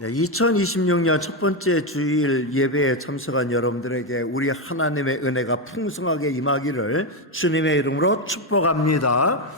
네, 2026년 첫 번째 주일 예배에 참석한 여러분들에게 우리 하나님의 은혜가 풍성하게 임하기를 주님의 이름으로 축복합니다.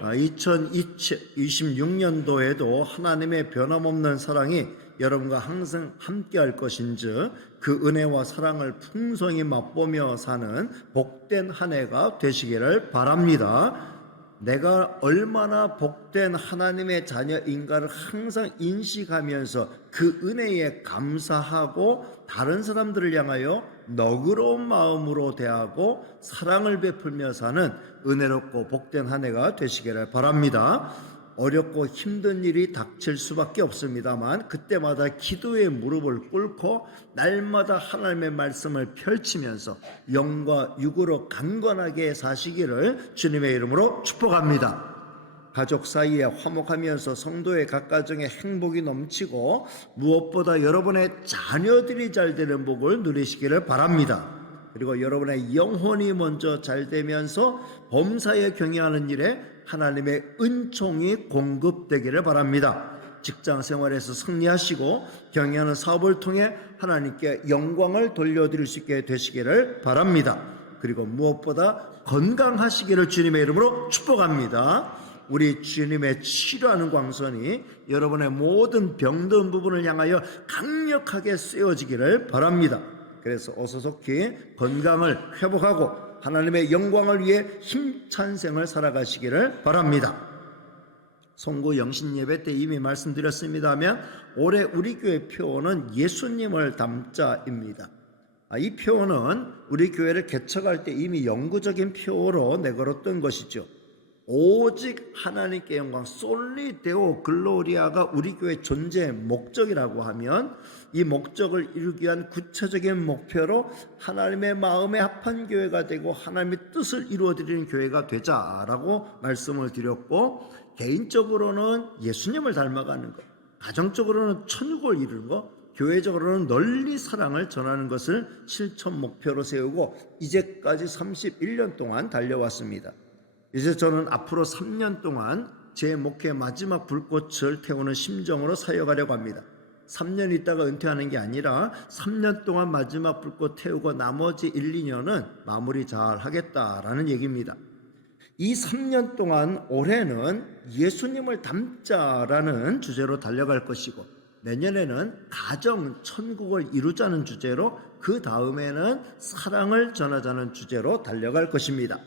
2026년도에도 하나님의 변함없는 사랑이 여러분과 항상 함께할 것인즉 그 은혜와 사랑을 풍성히 맛보며 사는 복된 한 해가 되시기를 바랍니다. 내가 얼마나 복된 하나님의 자녀인가를 항상 인식하면서 그 은혜에 감사하고 다른 사람들을 향하여 너그러운 마음으로 대하고 사랑을 베풀며 사는 은혜롭고 복된 한 해가 되시기를 바랍니다. 어렵고 힘든 일이 닥칠 수밖에 없습니다만 그때마다 기도의 무릎을 꿇고 날마다 하나님의 말씀을 펼치면서 영과 육으로 강건하게 사시기를 주님의 이름으로 축복합니다. 가족 사이에 화목하면서 성도의 각 가정에 행복이 넘치고 무엇보다 여러분의 자녀들이 잘 되는 복을 누리시기를 바랍니다. 그리고 여러분의 영혼이 먼저 잘 되면서 범사에 경영하는 일에 하나님의 은총이 공급되기를 바랍니다. 직장 생활에서 승리하시고 경영하는 사업을 통해 하나님께 영광을 돌려드릴 수 있게 되시기를 바랍니다. 그리고 무엇보다 건강하시기를 주님의 이름으로 축복합니다. 우리 주님의 치료하는 광선이 여러분의 모든 병든 부분을 향하여 강력하게 쓰여지기를 바랍니다. 그래서 어서속히 건강을 회복하고 하나님의 영광을 위해 힘찬 생을 살아가시기를 바랍니다. 송구 영신 예배 때 이미 말씀드렸습니다만 올해 우리 교회 표어는 예수님을 담자입니다. 이 표어는 우리 교회를 개척할 때 이미 영구적인 표어로 내걸었던 것이죠. 오직 하나님께 영광, 솔리 데오 글로리아가 우리 교회의 존재의 목적이라고 하면 이 목적을 이루기 위한 구체적인 목표로 하나님의 마음에 합한 교회가 되고 하나님의 뜻을 이루어드리는 교회가 되자라고 말씀을 드렸고, 개인적으로는 예수님을 닮아가는 것, 가정적으로는 천국을 이루는 것, 교회적으로는 널리 사랑을 전하는 것을 실천 목표로 세우고 이제까지 31년 동안 달려왔습니다. 이제 저는 앞으로 3년 동안 제 목회 마지막 불꽃을 태우는 심정으로 사역하려고 합니다. 3년 있다가 은퇴하는 게 아니라 3년 동안 마지막 불꽃 태우고 나머지 1, 2년은 마무리 잘 하겠다라는 얘기입니다. 이 3년 동안 올해는 예수님을 닮자라는 주제로 달려갈 것이고, 내년에는 가정 천국을 이루자는 주제로, 그 다음에는 사랑을 전하자는 주제로 달려갈 것입니다.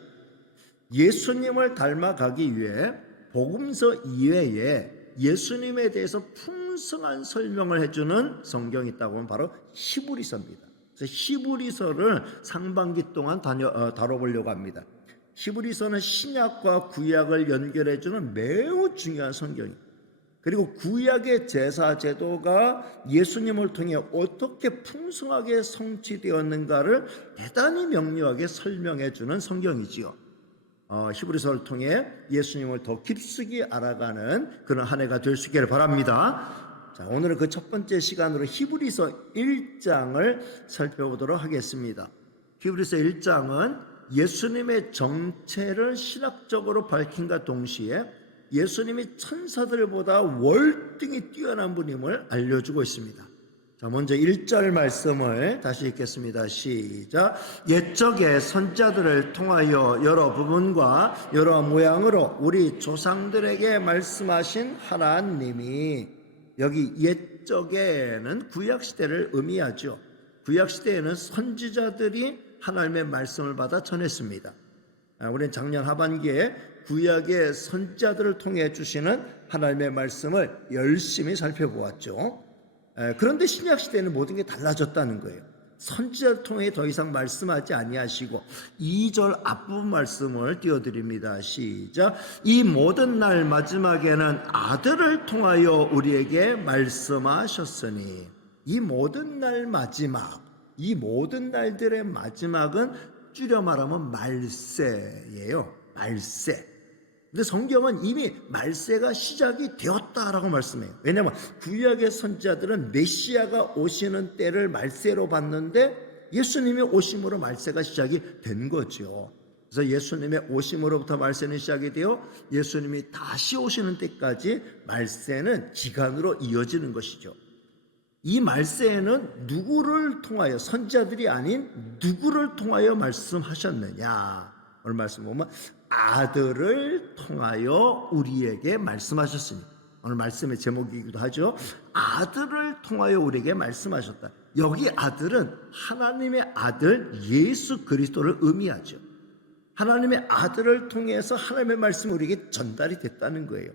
예수님을 닮아가기 위해 복음서 이외에 예수님에 대해서 풍성한 설명을 해주는 성경이 있다고 하면 바로 히브리서입니다. 그래서 히브리서를 상반기 동안 다뤄보려고 합니다. 히브리서는 신약과 구약을 연결해주는 매우 중요한 성경입니다. 그리고 구약의 제사 제도가 예수님을 통해 어떻게 풍성하게 성취되었는가를 대단히 명료하게 설명해주는 성경이지요. 히브리서를 통해 예수님을 더 깊숙이 알아가는 그런 한 해가 될 수 있기를 바랍니다. 자, 오늘은 그 첫 번째 시간으로 히브리서 1장을 살펴보도록 하겠습니다. 히브리서 1장은 예수님의 정체를 신학적으로 밝힌과 동시에 예수님이 천사들보다 월등히 뛰어난 분임을 알려주고 있습니다. 자, 먼저 1절 말씀을 다시 읽겠습니다. 시작. 옛적에 선지자들을 통하여 여러 부분과 여러 모양으로 우리 조상들에게 말씀하신 하나님이, 여기 옛적에는 구약시대를 의미하죠. 구약시대에는 선지자들이 하나님의 말씀을 받아 전했습니다. 우리는 작년 하반기에 구약의 선지자들을 통해 주시는 하나님의 말씀을 열심히 살펴보았죠. 그런데 신약시대에는 모든 게 달라졌다는 거예요. 선지자를 통해 더 이상 말씀하지 아니하시고 2절 앞부분 말씀을 띄워드립니다. 시작. 이 모든 날 마지막에는 아들을 통하여 우리에게 말씀하셨으니, 이 모든 날 마지막, 이 모든 날들의 마지막은 줄여 말하면 말세예요. 말세. 근데 성경은 이미 말세가 시작이 되었다라고 말씀해요. 왜냐하면 구약의 선지자들은 메시아가 오시는 때를 말세로 봤는데 예수님이 오심으로 말세가 시작이 된 거죠. 그래서 예수님의 오심으로부터 말세는 시작이 되어 예수님이 다시 오시는 때까지 말세는 기간으로 이어지는 것이죠. 이 말세에는 누구를 통하여, 선지자들이 아닌 누구를 통하여 말씀하셨느냐? 오늘 말씀 보면 아들을 통하여 우리에게 말씀하셨으니, 오늘 말씀의 제목이기도 하죠. 아들을 통하여 우리에게 말씀하셨다. 여기 아들은 하나님의 아들 예수 그리스도를 의미하죠. 하나님의 아들을 통해서 하나님의 말씀이 우리에게 전달이 됐다는 거예요.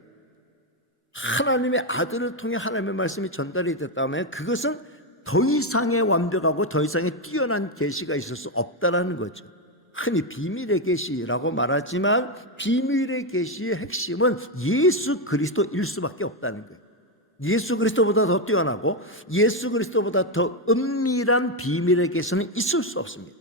하나님의 아들을 통해 하나님의 말씀이 전달이 됐다면 그것은 더 이상의 완벽하고 더 이상의 뛰어난 계시가 있을 수 없다라는 거죠. 흔히 비밀의 계시라고 말하지만 비밀의 계시의 핵심은 예수 그리스도일 수밖에 없다는 거예요. 예수 그리스도보다 더 뛰어나고 예수 그리스도보다 더 은밀한 비밀의 계시는 있을 수 없습니다.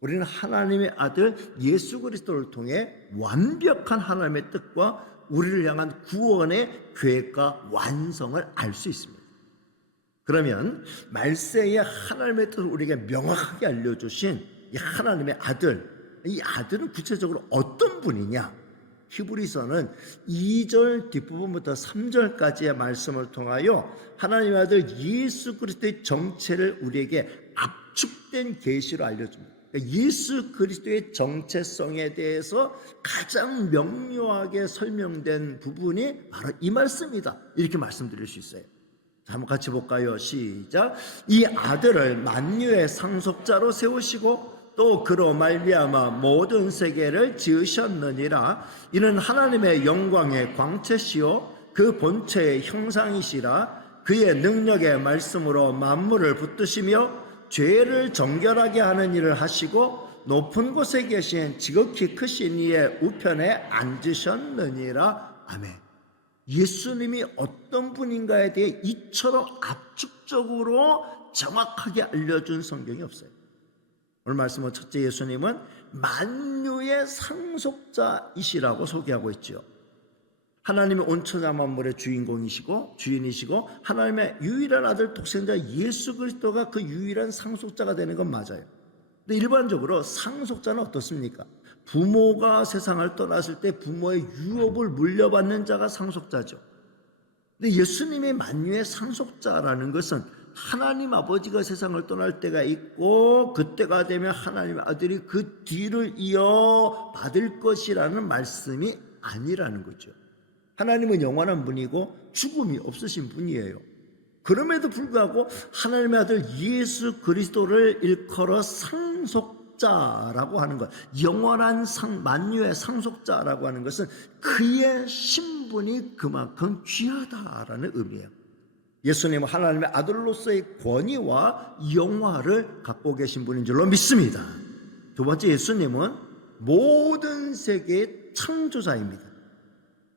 우리는 하나님의 아들 예수 그리스도를 통해 완벽한 하나님의 뜻과 우리를 향한 구원의 계획과 완성을 알 수 있습니다. 그러면 말세에 하나님의 뜻을 우리에게 명확하게 알려주신 이 하나님의 아들, 이 아들은 구체적으로 어떤 분이냐? 히브리서는 2절 뒷부분부터 3절까지의 말씀을 통하여 하나님의 아들 예수 그리스도의 정체를 우리에게 압축된 계시로 알려줍니다. 예수 그리스도의 정체성에 대해서 가장 명료하게 설명된 부분이 바로 이 말씀이다, 이렇게 말씀드릴 수 있어요. 자, 한번 같이 볼까요? 시작. 이 아들을 만유의 상속자로 세우시고 또 그로 말미암아 모든 세계를 지으셨느니라. 이는 하나님의 영광의 광채시요 그 본체의 형상이시라. 그의 능력의 말씀으로 만물을 붙드시며 죄를 정결하게 하는 일을 하시고 높은 곳에 계신 지극히 크신 이의 우편에 앉으셨느니라. 아멘. 예수님이 어떤 분인가에 대해 이처럼 압축적으로 정확하게 알려준 성경이 없어요. 오늘 말씀은 첫째, 예수님은 만유의 상속자이시라고 소개하고 있죠. 하나님의 온 천하 만물의 주인공이시고 주인이시고 하나님의 유일한 아들 독생자 예수 그리스도가 그 유일한 상속자가 되는 건 맞아요. 근데 일반적으로 상속자는 어떻습니까? 부모가 세상을 떠났을 때 부모의 유업을 물려받는 자가 상속자죠. 근데 예수님이 만유의 상속자라는 것은 하나님 아버지가 세상을 떠날 때가 있고 그때가 되면 하나님의 아들이 그 뒤를 이어받을 것이라는 말씀이 아니라는 거죠. 하나님은 영원한 분이고 죽음이 없으신 분이에요. 그럼에도 불구하고 하나님의 아들 예수 그리스도를 일컬어 상속자라고 하는 것, 영원한 만유의 상속자라고 하는 것은 그의 신분이 그만큼 귀하다라는 의미예요. 예수님은 하나님의 아들로서의 권위와 영화를 갖고 계신 분인 줄로 믿습니다. 두 번째, 예수님은 모든 세계의 창조자입니다.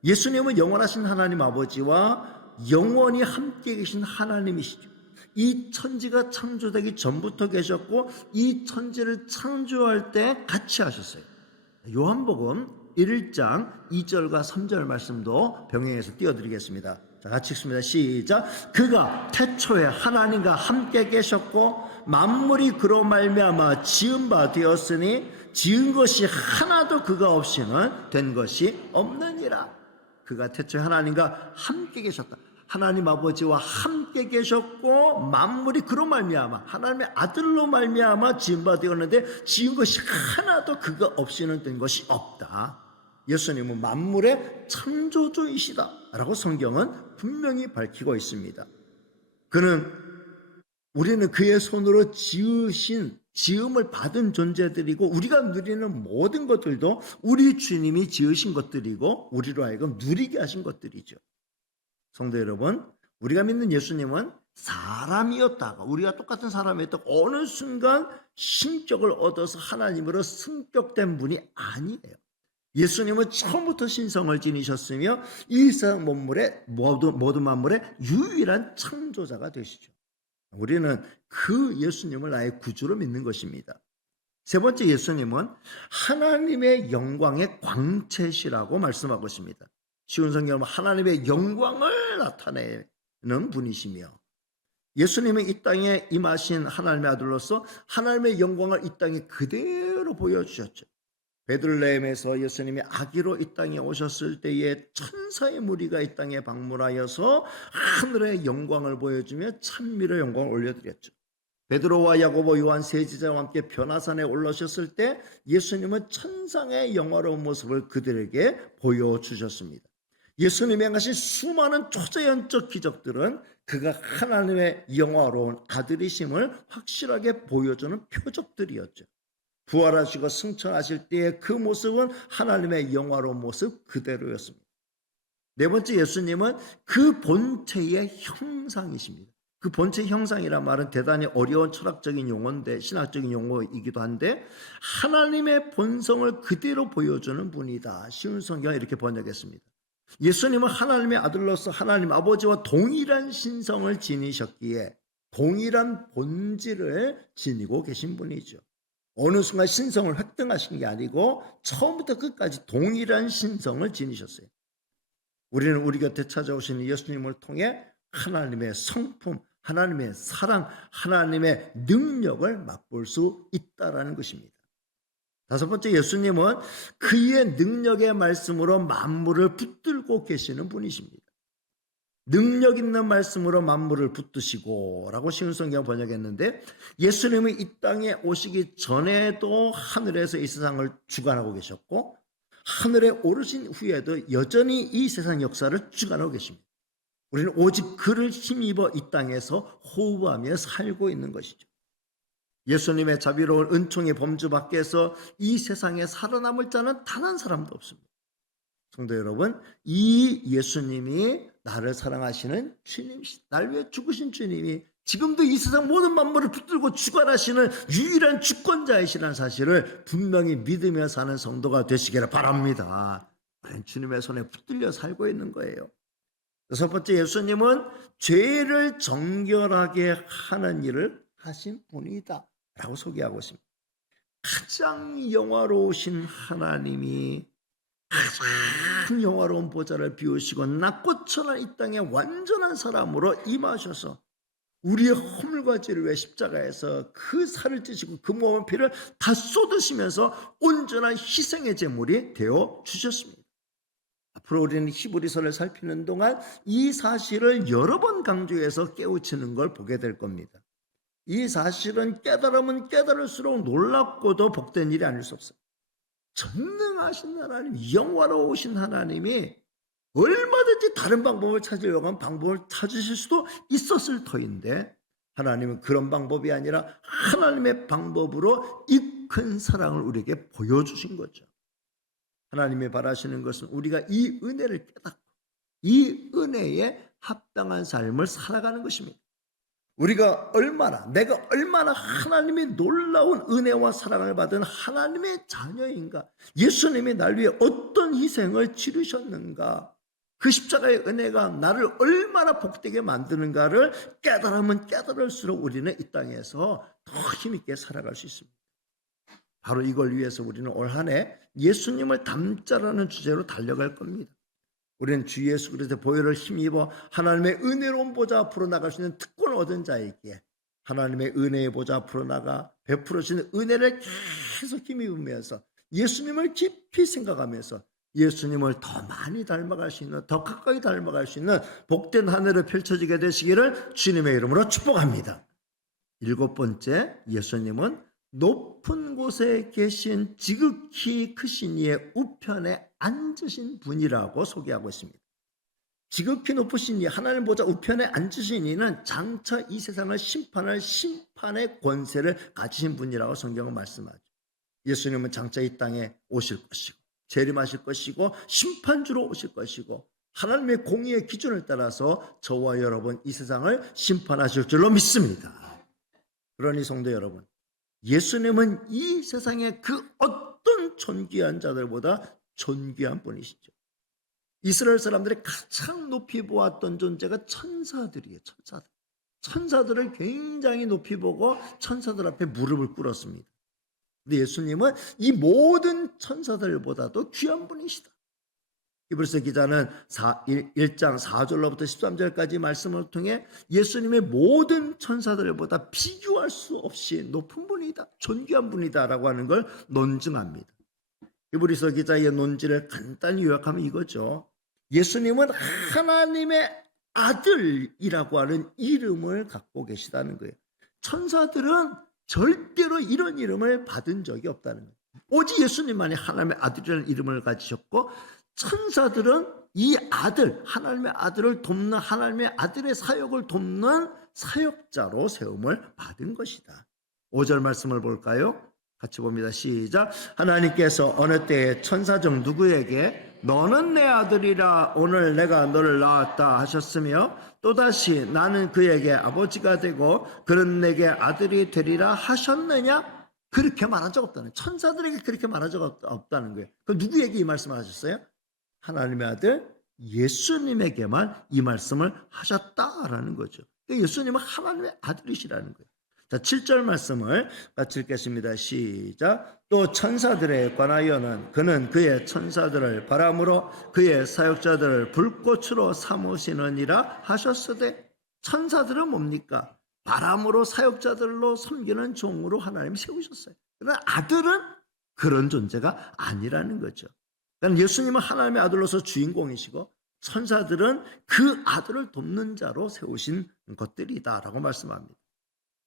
예수님은 영원하신 하나님 아버지와 영원히 함께 계신 하나님이시죠. 이 천지가 창조되기 전부터 계셨고 이 천지를 창조할 때 같이 하셨어요. 요한복음 1장 2절과 3절 말씀도 병행해서 띄워드리겠습니다. 자, 같이 읽습니다. 시작. 그가 태초에 하나님과 함께 계셨고 만물이 그로 말미암아 지은 바 되었으니 지은 것이 하나도 그가 없이는 된 것이 없느니라. 그가 태초에 하나님과 함께 계셨다. 하나님 아버지와 함께 계셨고 만물이 그로 말미암아 하나님의 아들로 말미암아 지은 바 되었는데 지은 것이 하나도 그가 없이는 된 것이 없다. 예수님은 만물의 창조주이시다 라고 성경은 분명히 밝히고 있습니다. 우리는 그의 손으로 지으신 지음을 받은 존재들이고 우리가 누리는 모든 것들도 우리 주님이 지으신 것들이고 우리로 하여금 누리게 하신 것들이죠. 성도 여러분, 우리가 믿는 예수님은 사람이었다가 우리가 똑같은 사람이었다가 어느 순간 신격을 얻어서 하나님으로 승격된 분이 아니에요. 예수님은 처음부터 신성을 지니셨으며 이 세상 모든 만물의 유일한 창조자가 되시죠. 우리는 그 예수님을 나의 구주로 믿는 것입니다. 세 번째, 예수님은 하나님의 영광의 광채시라고 말씀하고 있습니다. 쉬운 성경은 하나님의 영광을 나타내는 분이시며 예수님은 이 땅에 임하신 하나님의 아들로서 하나님의 영광을 이 땅에 그대로 보여주셨죠. 베들레헴에서 예수님이 아기로 이 땅에 오셨을 때에 천사의 무리가 이 땅에 방문하여서 하늘의 영광을 보여주며 찬미로 영광을 올려드렸죠. 베드로와 야고보 요한 세 제자와 함께 변화산에 올라오셨을 때 예수님은 천상의 영화로운 모습을 그들에게 보여주셨습니다. 예수님이 행하신 수많은 초자연적 기적들은 그가 하나님의 영화로운 아들이심을 확실하게 보여주는 표적들이었죠. 부활하시고 승천하실 때의 그 모습은 하나님의 영화로운 모습 그대로였습니다. 네 번째, 예수님은 그 본체의 형상이십니다. 그 본체 형상이란 말은 대단히 어려운 철학적인 용어인데, 신학적인 용어이기도 한데, 하나님의 본성을 그대로 보여주는 분이다. 쉬운 성경을 이렇게 번역했습니다. 예수님은 하나님의 아들로서 하나님 아버지와 동일한 신성을 지니셨기에 동일한 본질을 지니고 계신 분이죠. 어느 순간 신성을 획득하신 게 아니고 처음부터 끝까지 동일한 신성을 지니셨어요. 우리는 우리 곁에 찾아오시는 예수님을 통해 하나님의 성품, 하나님의 사랑, 하나님의 능력을 맛볼 수 있다라는 것입니다. 다섯 번째, 예수님은 그의 능력의 말씀으로 만물을 붙들고 계시는 분이십니다. 능력 있는 말씀으로 만물을 붙드시고 라고 쉬운 성경 번역했는데, 예수님은 이 땅에 오시기 전에도 하늘에서 이 세상을 주관하고 계셨고 하늘에 오르신 후에도 여전히 이 세상 역사를 주관하고 계십니다. 우리는 오직 그를 힘입어 이 땅에서 호흡하며 살고 있는 것이죠. 예수님의 자비로운 은총의 범주 밖에서 이 세상에 살아남을 자는 단 한 사람도 없습니다. 성도 여러분, 이 예수님이 나를 사랑하시는 주님이시다. 나를 위해 죽으신 주님이 지금도 이 세상 모든 만물을 붙들고 주관하시는 유일한 주권자이시라는 사실을 분명히 믿으며 사는 성도가 되시기를 바랍니다. 우리는 주님의 손에 붙들려 살고 있는 거예요. 여섯 번째, 예수님은 죄를 정결하게 하는 일을 하신 분이다 라고 소개하고 있습니다. 가장 영화로우신 하나님이 가장 영화로운 보좌를 비우시고 낮고천한 이 땅에 완전한 사람으로 임하셔서 우리의 허물과 죄를 위해 십자가에서 그 살을 찌시고 그 몸의 피를 다 쏟으시면서 온전한 희생의 제물이 되어 주셨습니다. 앞으로 우리는 히브리서를 살피는 동안 이 사실을 여러 번 강조해서 깨우치는 걸 보게 될 겁니다. 이 사실은 깨달으면 깨달을수록 놀랍고도 복된 일이 아닐 수 없어요. 전능하신 하나님, 영화로우신 하나님이 얼마든지 다른 방법을 찾으려고 하면 방법을 찾으실 수도 있었을 터인데, 하나님은 그런 방법이 아니라 하나님의 방법으로 이 큰 사랑을 우리에게 보여주신 거죠. 하나님이 바라시는 것은 우리가 이 은혜를 깨닫고 이 은혜에 합당한 삶을 살아가는 것입니다. 내가 얼마나 하나님의 놀라운 은혜와 사랑을 받은 하나님의 자녀인가, 예수님이 날 위해 어떤 희생을 치르셨는가, 그 십자가의 은혜가 나를 얼마나 복되게 만드는가를 깨달으면 깨달을수록 우리는 이 땅에서 더 힘있게 살아갈 수 있습니다. 바로 이걸 위해서 우리는 올 한 해 예수님을 닮자라는 주제로 달려갈 겁니다. 우리는 주 예수 그리스도의 보혈을 힘입어 하나님의 은혜로운 보좌 앞으로 나갈 수 있는 특권을 얻은 자이기에 하나님의 은혜의 보좌 앞으로 나가 베풀어 주시는 은혜를 계속 힘입으면서 예수님을 깊이 생각하면서 예수님을 더 많이 닮아갈 수 있는, 더 가까이 닮아갈 수 있는 복된 한 해를 펼쳐지게 되시기를 주님의 이름으로 축복합니다. 일곱 번째, 예수님은 높은 곳에 계신 지극히 크신 이의 우편에 앉으신 분이라고 소개하고 있습니다. 지극히 높으신 이, 하나님 보좌 우편에 앉으신 이는 장차 이 세상을 심판할 심판의 권세를 가지신 분이라고 성경은 말씀하죠. 예수님은 장차 이 땅에 오실 것이고 재림하실 것이고 심판주로 오실 것이고 하나님의 공의의 기준을 따라서 저와 여러분 이 세상을 심판하실 줄로 믿습니다. 그러니 성도 여러분, 예수님은 이 세상의 그 어떤 존귀한 자들보다 존귀한 분이시죠. 이스라엘 사람들이 가장 높이 보았던 존재가 천사들이에요. 천사들을 굉장히 높이 보고 천사들 앞에 무릎을 꿇었습니다. 근데 예수님은 이 모든 천사들보다도 귀한 분이시다. 히브리서 기자는 1장 4절로부터 13절까지 말씀을 통해 예수님의 모든 천사들보다 비교할 수 없이 높은 분이다, 존귀한 분이다 라고 하는 걸 논증합니다. 히브리서 기자의 논지를 간단히 요약하면 이거죠. 예수님은 하나님의 아들이라고 하는 이름을 갖고 계시다는 거예요. 천사들은 절대로 이런 이름을 받은 적이 없다는 거예요. 오직 예수님만이 하나님의 아들이라는 이름을 가지셨고, 천사들은 이 아들, 하나님의 아들을 돕는, 하나님의 아들의 사역을 돕는 사역자로 세움을 받은 것이다. 5절 말씀을 볼까요? 같이 봅니다. 시작. 하나님께서 어느 때에 천사 중 누구에게 너는 내 아들이라 오늘 내가 너를 낳았다 하셨으며, 또다시 나는 그에게 아버지가 되고 그는 내게 아들이 되리라 하셨느냐? 그렇게 말한 적 없다는, 천사들에게 그렇게 말한 적 없다는 거예요. 그럼 누구에게 이 말씀을 하셨어요? 하나님의 아들 예수님에게만 이 말씀을 하셨다라는 거죠. 예수님은 하나님의 아들이시라는 거예요. 자, 7절 말씀을 같이 읽겠습니다. 시작. 또 천사들에 관하여는 그는 그의 천사들을 바람으로 그의 사역자들을 불꽃으로 삼으시느니라 하셨으되, 천사들은 뭡니까? 바람으로 사역자들로 섬기는 종으로 하나님이 세우셨어요. 그러나 아들은 그런 존재가 아니라는 거죠. 그러니까 예수님은 하나님의 아들로서 주인공이시고, 천사들은 그 아들을 돕는 자로 세우신 것들이다라고 말씀합니다.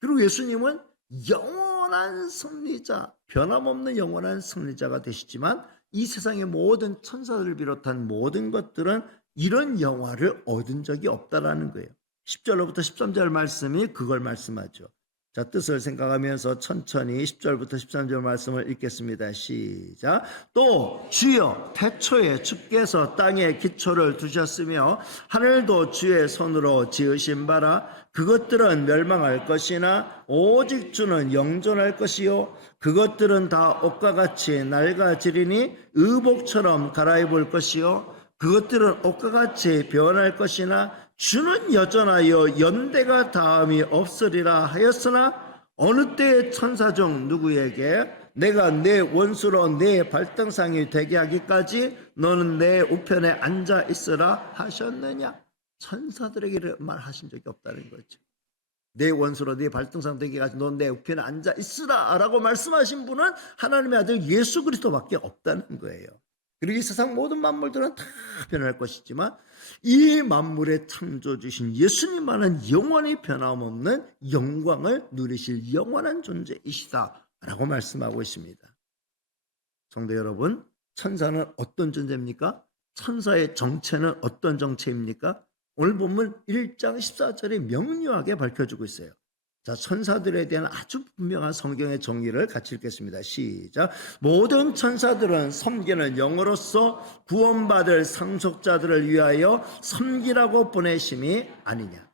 그리고 예수님은 영원한 승리자, 변함없는 영원한 승리자가 되시지만, 이 세상의 모든 천사들을 비롯한 모든 것들은 이런 영화를 얻은 적이 없다라는 거예요. 10절로부터 13절 말씀이 그걸 말씀하죠. 자, 뜻을 생각하면서 천천히 10절부터 13절 말씀을 읽겠습니다. 시작. 또 주여 태초에 주께서 땅에 기초를 두셨으며 하늘도 주의 손으로 지으신 바라. 그것들은 멸망할 것이나 오직 주는 영존할 것이요 그것들은 다 옷과 같이 낡아지리니 의복처럼 갈아입을 것이요 그것들은 옷과 같이 변할 것이나 주는 여전하여 연대가 다함이 없으리라 하였으나, 어느 때의 천사 중 누구에게 내가 내 원수로 내 발등상이 되게 하기까지 너는 내 우편에 앉아 있으라 하셨느냐? 천사들에게 말하신 적이 없다는 거죠. 내 원수로 내 발등상 되게 하기까지 너는 내 우편에 앉아 있으라 라고 말씀하신 분은 하나님의 아들 예수 그리스도밖에 없다는 거예요. 그리고 이 세상 모든 만물들은 다 변할 것이지만, 이 만물의 창조주신 예수님만은 영원히 변함없는 영광을 누리실 영원한 존재이시다라고 말씀하고 있습니다. 성도 여러분, 천사는 어떤 존재입니까? 천사의 정체는 어떤 정체입니까? 오늘 본문 1장 14절에 명료하게 밝혀주고 있어요. 자, 천사들에 대한 아주 분명한 성경의 정의를 같이 읽겠습니다. 시작. 모든 천사들은 섬기는 영으로서 구원받을 상속자들을 위하여 섬기라고 보내심이 아니냐.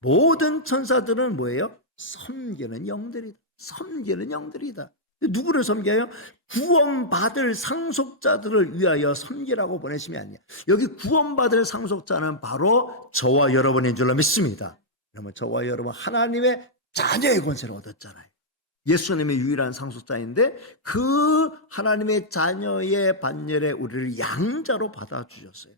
모든 천사들은 뭐예요? 섬기는 영들이다. 섬기는 영들이다. 누구를 섬겨요? 구원받을 상속자들을 위하여 섬기라고 보내심이 아니냐. 여기 구원받을 상속자는 바로 저와 여러분인 줄로 믿습니다. 그러면 저와 여러분 하나님의 자녀의 권세를 얻었잖아요. 예수님의 유일한 상속자인데, 그 하나님의 자녀의 반열에 우리를 양자로 받아주셨어요.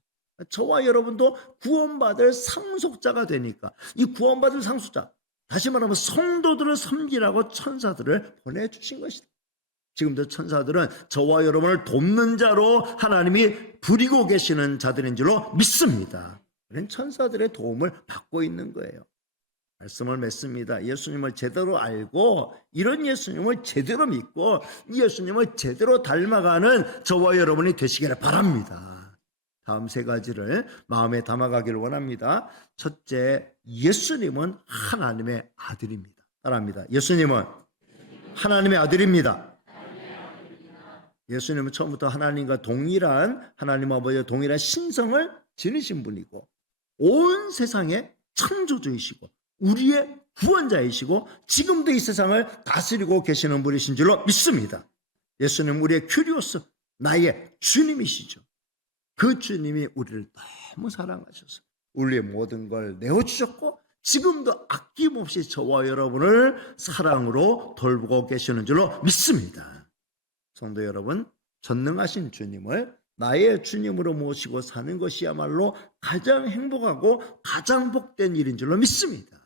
저와 여러분도 구원받을 상속자가 되니까, 이 구원받을 상속자, 다시 말하면 성도들을 섬기라고 천사들을 보내주신 것이다. 지금도 천사들은 저와 여러분을 돕는 자로 하나님이 부리고 계시는 자들인 줄로 믿습니다. 그런 천사들의 도움을 받고 있는 거예요. 말씀을 맺습니다. 예수님을 제대로 알고 이런 예수님을 제대로 믿고 이 예수님을 제대로 닮아가는 저와 여러분이 되시기를 바랍니다. 다음 세 가지를 마음에 담아가기를 원합니다. 첫째, 예수님은 하나님의 아들입니다. 따라합니다. 예수님은 하나님의 아들입니다. 예수님은 처음부터 하나님과 동일한, 하나님 아버지와 동일한 신성을 지니신 분이고, 온 세상의 창조주이시고 우리의 구원자이시고 지금도 이 세상을 다스리고 계시는 분이신 줄로 믿습니다. 예수님은 우리의 큐리오스, 나의 주님이시죠. 그 주님이 우리를 너무 사랑하셔서 우리의 모든 걸 내어주셨고, 지금도 아낌없이 저와 여러분을 사랑으로 돌보고 계시는 줄로 믿습니다. 성도 여러분, 전능하신 주님을 나의 주님으로 모시고 사는 것이야말로 가장 행복하고 가장 복된 일인 줄로 믿습니다.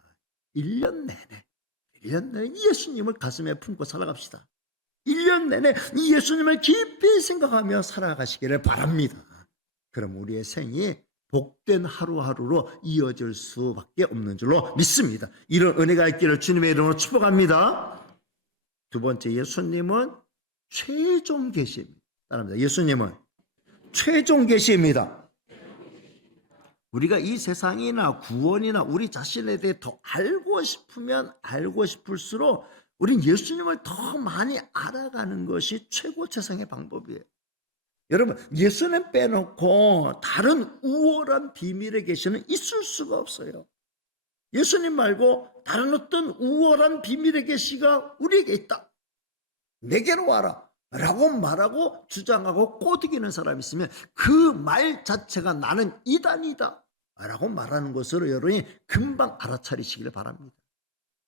1년 내내 예수님을 가슴에 품고 살아갑시다. 1년 내내 이 예수님을 깊이 생각하며 살아가시기를 바랍니다. 그럼 우리의 생이 복된 하루하루로 이어질 수밖에 없는 줄로 믿습니다. 이런 은혜가 있기를 주님의 이름으로 축복합니다. 두 번째, 예수님은 최종 계시입니다. 따라합니다. 예수님은 최종 계시입니다. 우리가 이 세상이나 구원이나 우리 자신에 대해 더 알고 싶으면 알고 싶을수록 우린 예수님을 더 많이 알아가는 것이 최고 최상의 방법이에요. 여러분, 예수님 빼놓고 다른 우월한 비밀의 계시는 있을 수가 없어요. 예수님 말고 다른 어떤 우월한 비밀의 계시가 우리에게 있다. 내게로 와라 라고 말하고 주장하고 꼬드기는 사람이 있으면 그 말 자체가 나는 이단이다 라고 말하는 것으로 여러분이 금방 알아차리시기를 바랍니다.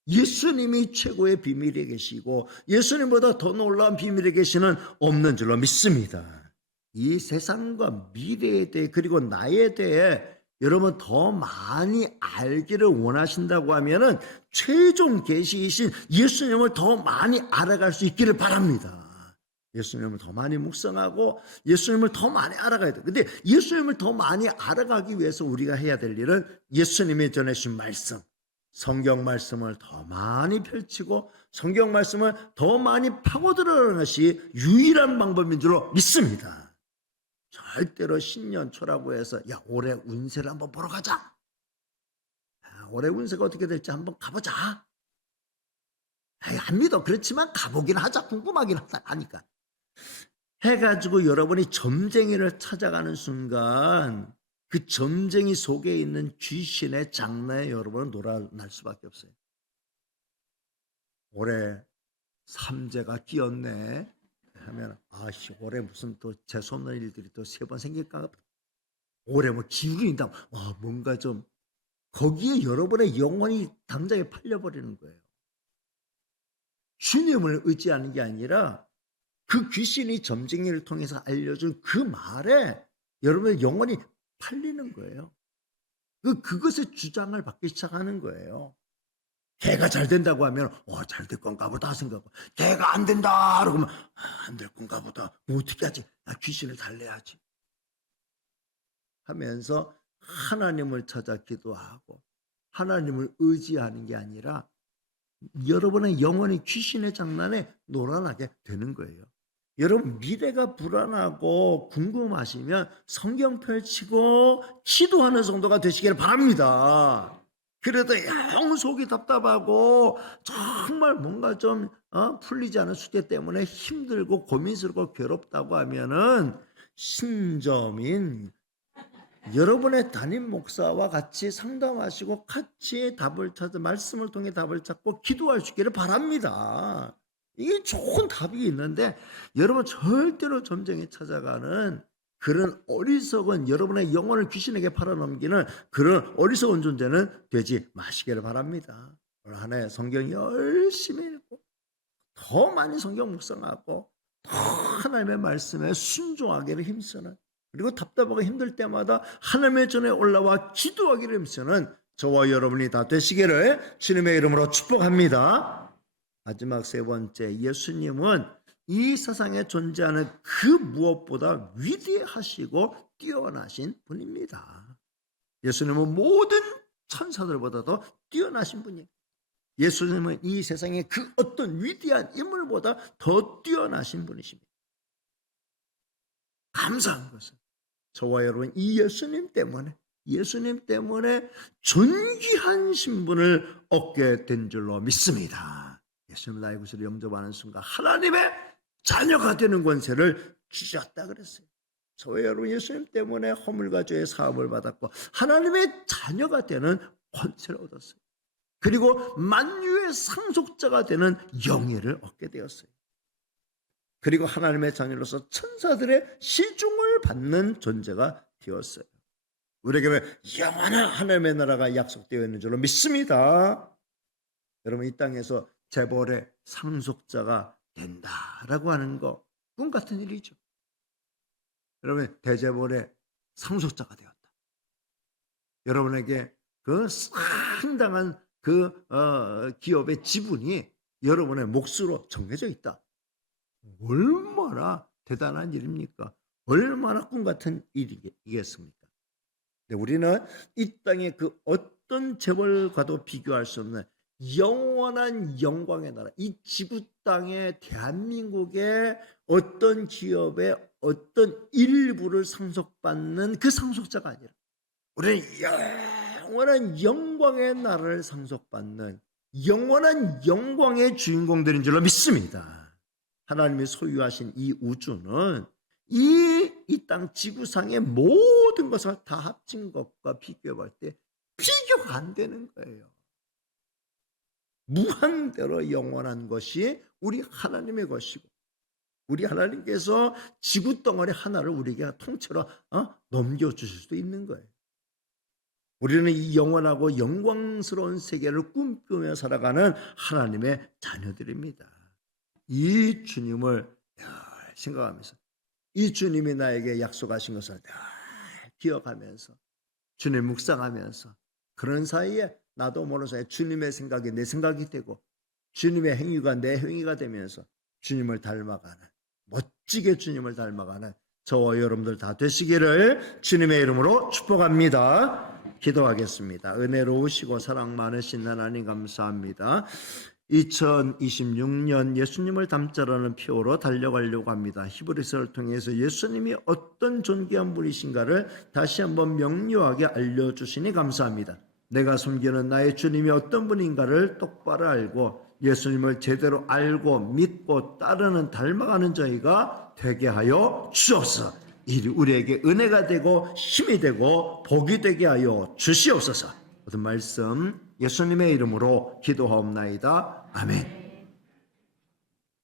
예수님이 최고의 비밀에 계시고 예수님보다 더 놀라운 비밀에 계시는 없는 줄로 믿습니다. 이 세상과 미래에 대해 그리고 나에 대해 여러분 더 많이 알기를 원하신다고 하면은 최종 계시이신 예수님을 더 많이 알아갈 수 있기를 바랍니다. 예수님을 더 많이 묵상하고 예수님을 더 많이 알아가야 돼요. 근데 예수님을 더 많이 알아가기 위해서 우리가 해야 될 일은 예수님이 전해주신 말씀, 성경 말씀을 더 많이 펼치고 성경 말씀을 더 많이 파고들어가는 것이 유일한 방법인 줄로 믿습니다. 절대로 신년초라고 해서 야 올해 운세를 한번 보러 가자. 올해 운세가 어떻게 될지 한번 가보자. 안 믿어. 그렇지만 가보긴 하자. 궁금하긴 하니까. 해가지고 여러분이 점쟁이를 찾아가는 순간 그 점쟁이 속에 있는 귀신의 장난에 여러분은 놀아날 수밖에 없어요. 올해 삼재가 끼었네 하면 아씨 올해 무슨 또 재수없는 일들이 또 3번 생길까 보다. 올해 뭐 기운이다. 뭔가 좀 거기에 여러분의 영혼이 당장에 팔려버리는 거예요. 주님을 의지하는 게 아니라 그 귀신이 점쟁이를 통해서 알려준 그 말에 여러분의 영혼이 팔리는 거예요. 그것의 주장을 받기 시작하는 거예요. 걔가 잘 된다고 하면 잘 될 건가 보다 생각하고 걔가 안 된다 그러면 안 될 건가 보다. 어떻게 하지? 나 귀신을 달래야지 하면서 하나님을 찾아 기도하고 하나님을 의지하는 게 아니라 여러분의 영혼이 귀신의 장난에 놀아나게 되는 거예요. 여러분 미래가 불안하고 궁금하시면 성경 펼치고 기도하는 정도가 되시길 바랍니다. 그래도 영 속이 답답하고 정말 뭔가 좀 풀리지 않은 숙제 때문에 힘들고 고민스럽고 괴롭다고 하면은 신점인 여러분의 담임 목사와 같이 상담하시고 같이 답을 찾아 말씀을 통해 답을 찾고 기도할 수 있기를 바랍니다. 이게 좋은 답이 있는데 여러분 절대로 점쟁이 찾아가는 그런 어리석은 여러분의 영혼을 귀신에게 팔아넘기는 그런 어리석은 존재는 되지 마시기를 바랍니다. 올 한 해 성경 열심히 읽고 더 많이 성경 묵상하고 더 하나님의 말씀에 순종하기를 힘쓰는 그리고 답답하고 힘들 때마다 하나님의 전에 올라와 기도하기를 힘쓰는 저와 여러분이 다 되시기를 주님의 이름으로 축복합니다. 마지막 3번째, 예수님은 이 세상에 존재하는 그 무엇보다 위대하시고 뛰어나신 분입니다. 예수님은 모든 천사들보다도 뛰어나신 분이에요. 예수님은 이 세상의 그 어떤 위대한 인물보다 더 뛰어나신 분이십니다. 감사한 것은 저와 여러분 이 예수님 때문에 존귀한 신분을 얻게 된 줄로 믿습니다. 예수님 나의 구세를 영접하는 순간 하나님의 자녀가 되는 권세를 주셨다 그랬어요. 저와 여러분 예수님 때문에 허물과 죄의 사함을 받았고 하나님의 자녀가 되는 권세를 얻었어요. 그리고 만유의 상속자가 되는 영예를 얻게 되었어요. 그리고 하나님의 자녀로서 천사들의 시중을 받는 존재가 되었어요. 우리에게는 영원한 하나님의 나라가 약속되어 있는 줄로 믿습니다. 여러분 이 땅에서 재벌의 상속자가 된다라고 하는 거 꿈 같은 일이죠. 여러분 대재벌의 상속자가 되었다. 여러분에게 그 상당한 그 기업의 지분이 여러분의 몫으로 정해져 있다. 얼마나 대단한 일입니까? 얼마나 꿈 같은 일이겠습니까? 네, 우리는 이 땅의 그 어떤 재벌과도 비교할 수 없는 영원한 영광의 나라, 이 지구 땅의 대한민국의 어떤 기업의 어떤 일부를 상속받는 그 상속자가 아니라 우리는 영원한 영광의 나라를 상속받는 영원한 영광의 주인공들인 줄로 믿습니다. 하나님이 소유하신 이 우주는 이 땅 지구상의 모든 것을 다 합친 것과 비교할 때 비교가 안 되는 거예요. 무한대로 영원한 것이 우리 하나님의 것이고, 우리 하나님께서 지구 덩어리 하나를 우리에게 통째로 넘겨주실 수도 있는 거예요. 우리는 이 영원하고 영광스러운 세계를 꿈꾸며 살아가는 하나님의 자녀들입니다. 이 주님을 생각하면서, 이 주님이 나에게 약속하신 것을 늘 기억하면서, 주님 묵상하면서, 그런 사이에 나도 모르는 사이에 주님의 생각이 내 생각이 되고 주님의 행위가 내 행위가 되면서 주님을 닮아가는, 멋지게 주님을 닮아가는 저와 여러분들 다 되시기를 주님의 이름으로 축복합니다. 기도하겠습니다. 은혜로우시고 사랑 많으신 하나님 감사합니다. 2026년 예수님을 닮자라는 표로 달려가려고 합니다. 히브리서를 통해서 예수님이 어떤 존귀한 분이신가를 다시 한번 명료하게 알려주시니 감사합니다. 내가 섬기는 나의 주님이 어떤 분인가를 똑바로 알고 예수님을 제대로 알고 믿고 따르는 닮아가는 저희가 되게 하여 주옵소서. 이 우리에게 은혜가 되고 힘이 되고 복이 되게 하여 주시옵소서. 모든 말씀 예수님의 이름으로 기도하옵나이다. 아멘.